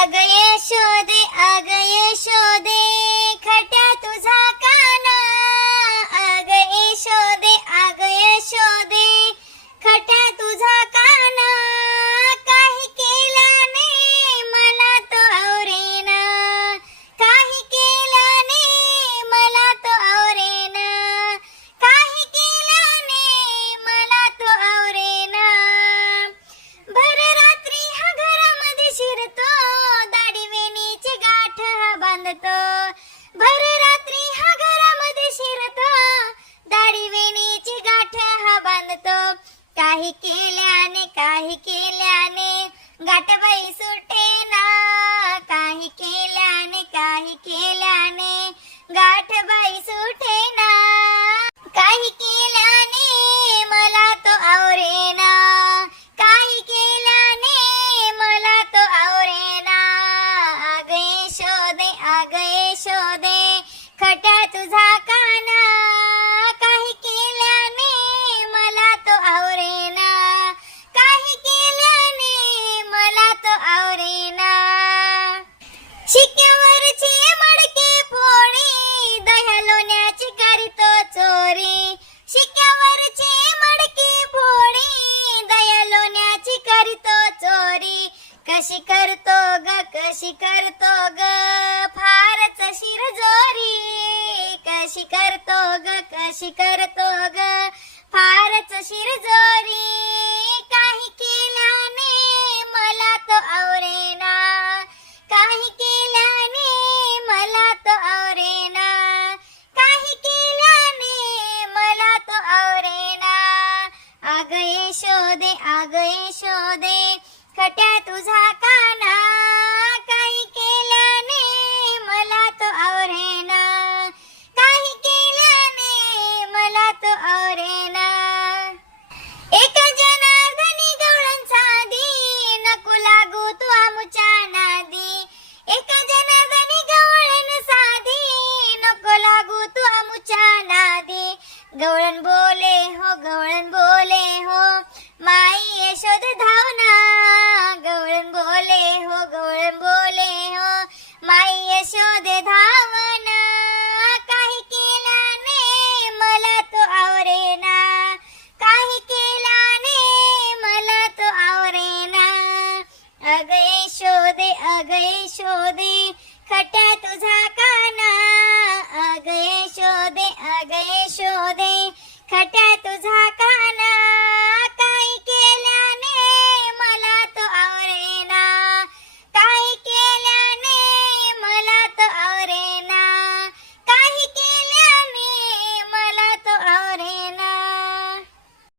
आग यशोदे खट्या तुझा काना. आग यशोदे खट्या तुझा काना. काही केल्याने मला तो आवरेना. काही केल्याने मला तो आवरेना. काही केल्याने मला तो आवरेना. भर रात्री हा घरामध्ये शिरतो. दाढी वेणीची गाठ हा बांधतो. भर रात्री हा घरामध्ये शिरतो. दाढी वेणीची गाठ हा बांधतो. काही केल्याने गाठबाई सुटेना. काही केल्याने गाठबाई सुटेना. काही केल्याने मला तो आवरेना. काही केल्याने मला तो आवरेना. आग यशोदे खट्या तुझा काना. काही केल्याने मला तो आवरेना. काही केल्याने मला तो आवरेना. शिक्यावरचे मडके फोडी दह्या लोण्याची करीतो चोरी. शिक्यावरचे मडके फोडी दह्या लोण्याची करीतो चोरी. कशी करतो ग फारच शिरजोरी. कशी करतो ग फारच शिरजोरी. काही केल्याने मला तो आवरेना. काही केल्याने मला तो आवरेना. काही केल्याने मला तो आवरेना. आग यशोदे खट्या तुझा काना. काही केल्याने मला तो आवरेना. काही केल्याने मला तो आवरेना. एका जनार्दनी गवळणचा दी नको लागू तू आमुच्या नादी. एका जनार्दनी गवळण साधी नको लागू तू आमुच्या नादी. गवळण बोले हो माई यशोद धावना. गवळण बोले हो माई यशोद धावना. काही केल्याने मला तो आवरेना. काही केल्याने मला तो आवरेना. अग यशोदे खट्या तुझा